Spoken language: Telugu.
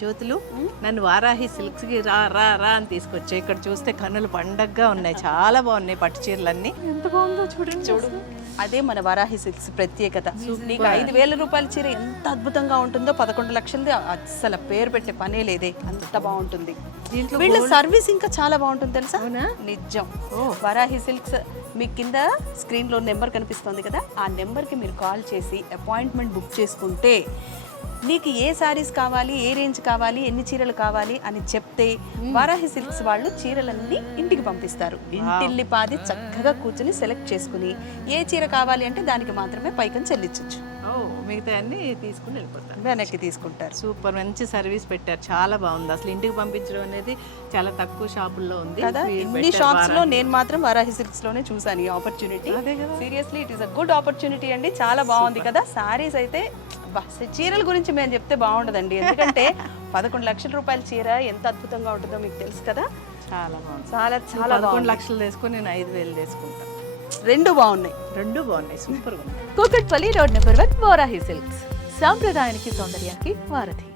జ్యోతులు నన్ను వారాహి సిల్క్స్ కి రా రా రా అని తీసుకొచ్చా. ఇక్కడ చూస్తే కన్నులు పండగగా ఉన్నాయి, చాలా బాగున్నాయి పట్టు చీరలన్నీ. ఎంత బాగుందో చూడండి. చూడు, అదే మన వరాహి సిల్క్స్ ప్రత్యేకత. నీకు 5,000 రూపాయల చీర ఎంత అద్భుతంగా ఉంటుందో 11 లక్షలది అస్సలు పేరు పెట్టే పనే లేదే, అంత బాగుంటుంది. వీళ్ళ సర్వీస్ ఇంకా చాలా బాగుంటుంది తెలుసా. నిజం. వరాహి సిల్క్స్ మీ కింద స్క్రీన్ లో నెంబర్ కనిపిస్తుంది కదా, ఆ నెంబర్ కి మీరు కాల్ చేసి అపాయింట్మెంట్ బుక్ చేసుకుంటే నీకు ఏ సారీస్ కావాలి, ఏ రేంజ్ కావాలి, ఎన్ని చీరలు కావాలి అని చెప్తే వారాహి సిల్క్స్ వాళ్ళు చీరలన్నీ ఇంటికి పంపిస్తారు. ఇంటిల్లి పాది చక్కగా కూర్చుని సెలెక్ట్ చేసుకుని ఏ చీర కావాలి అంటే దానికి మాత్రమే పైకం చెల్లించవచ్చు. మిగతా అన్ని తీసుకుని వెళ్ళిపోతారు, వెనక్కి తీసుకుంటారు. సూపర్, మంచి సర్వీస్ పెట్టారు, చాలా బాగుంది. అసలు ఇంటికి పంపించడం అనేది చాలా తక్కువ షాపుల్లో ఉంది కదా. ఇన్ని షాప్స్ లో నేను మాత్రం వరాహి సిల్క్స్ లోనే చూసాను ఈ opportunity. Seriously it is a good opportunity అండి, చాలా బాగుంది కదా. సారీస్ అయితే చీరల గురించి మేము చెప్తే బాగుండదండి, ఎందుకంటే 11 లక్షల రూపాయల చీర ఎంత అద్భుతంగా ఉంటుందో మీకు తెలుసు కదా. చాలా బాగుంది, చాలా చాలా 11 లక్షలు తీసుకుని నేను 5,000 తీసుకుంటాను. రెండు బాగున్నాయి, సూపర్ గా ఉన్నాయి. Kukatpally road number 1 Varahi silks, సాంప్రదాయానికి సౌందర్యానికి వారధి.